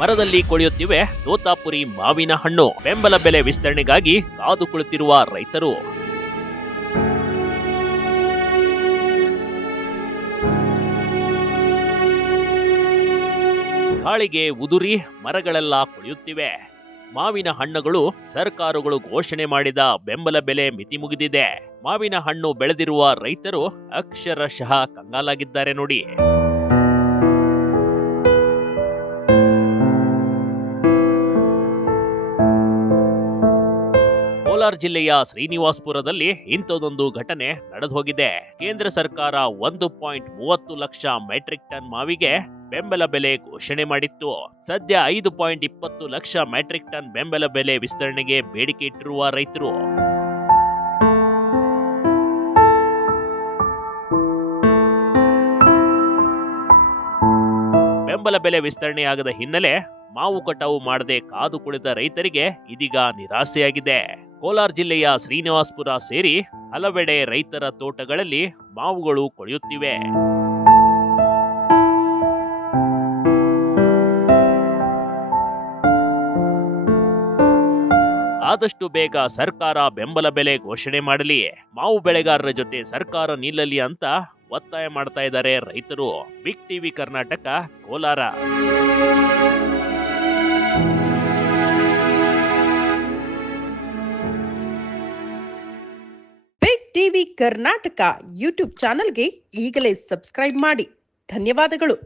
ಮರದಲ್ಲಿ ಕೊಳೆಯುತ್ತಿವೆ ತೋತಾಪುರಿ ಮಾವಿನ ಹಣ್ಣು. ಬೆಂಬಲ ಬೆಲೆ ವಿಸ್ತರಣೆಗಾಗಿ ಕಾದು ಕುಳಿತಿರುವ ರೈತರು. ಗಾಳಿಗೆ ಉದುರಿ ಮರಗಳೆಲ್ಲ ಕೊಳೆಯುತ್ತಿವೆ. ಮಾವಿನ ಹಣ್ಣುಗಳು ಸರ್ಕಾರಗಳು ಘೋಷಣೆ ಮಾಡಿದ ಬೆಂಬಲ ಬೆಲೆ ಮಿತಿ ಮುಗಿದಿದೆ. ಮಾವಿನ ಹಣ್ಣು ಬೆಳೆದಿರುವ ರೈತರು ಅಕ್ಷರಶಃ ಕಂಗಾಲಾಗಿದ್ದಾರೆ ನೋಡಿ. ಕೋಲಾರ ಜಿಲ್ಲೆಯ ಶ್ರೀನಿವಾಸಪುರದಲ್ಲಿ ಇಂಥದೊಂದು ಘಟನೆ ನಡೆದು ಹೋಗಿದೆ. ಕೇಂದ್ರ ಸರ್ಕಾರ 1.30 ಲಕ್ಷ ಮೆಟ್ರಿಕ್ ಟನ್ ಮಾವಿಗೆ ಬೆಂಬಲ ಬೆಲೆ ಘೋಷಣೆ ಮಾಡಿತ್ತು. ಸದ್ಯ 5.20 ಲಕ್ಷ ಮೆಟ್ರಿಕ್ ಟನ್ ಬೆಂಬಲ ಬೆಲೆ ವಿಸ್ತರಣೆಗೆ ಬೇಡಿಕೆ ಇಟ್ಟಿರುವ ರೈತರು. ಬೆಂಬಲ ಬೆಲೆ ವಿಸ್ತರಣೆಯಾಗದ ಹಿನ್ನೆಲೆ ಮಾವು ಕಟಾವು ಮಾಡದೆ ಕಾದು ಕುಳಿತ ರೈತರಿಗೆ ಇದೀಗ ನಿರಾಸೆಯಾಗಿದೆ. ಕೋಲಾರ ಜಿಲ್ಲೆಯ ಶ್ರೀನಿವಾಸಪುರ ಸೇರಿ ಹಲವೆಡೆ ರೈತರ ತೋಟಗಳಲ್ಲಿ ಮಾವುಗಳು ಕೊಳೆಯುತ್ತಿವೆ. ಆದಷ್ಟು ಬೇಗ ಸರ್ಕಾರ ಬೆಂಬಲ ಬೆಲೆ ಘೋಷಣೆ ಮಾಡಲಿ, ಮಾವು ಬೆಳೆಗಾರರ ಜೊತೆ ಸರ್ಕಾರ ನಿಲ್ಲಲಿ ಅಂತ ಒತ್ತಾಯ ಮಾಡ್ತಾ ಇದ್ದಾರೆ ರೈತರು. Big TV Karnataka, Kolar. Big TV Karnataka YouTube ಚಾನೆಲ್ಗೆ ಈಗಲೇ ಸಬ್ಸ್ಕ್ರೈಬ್ ಮಾಡಿ. ಧನ್ಯವಾದಗಳು.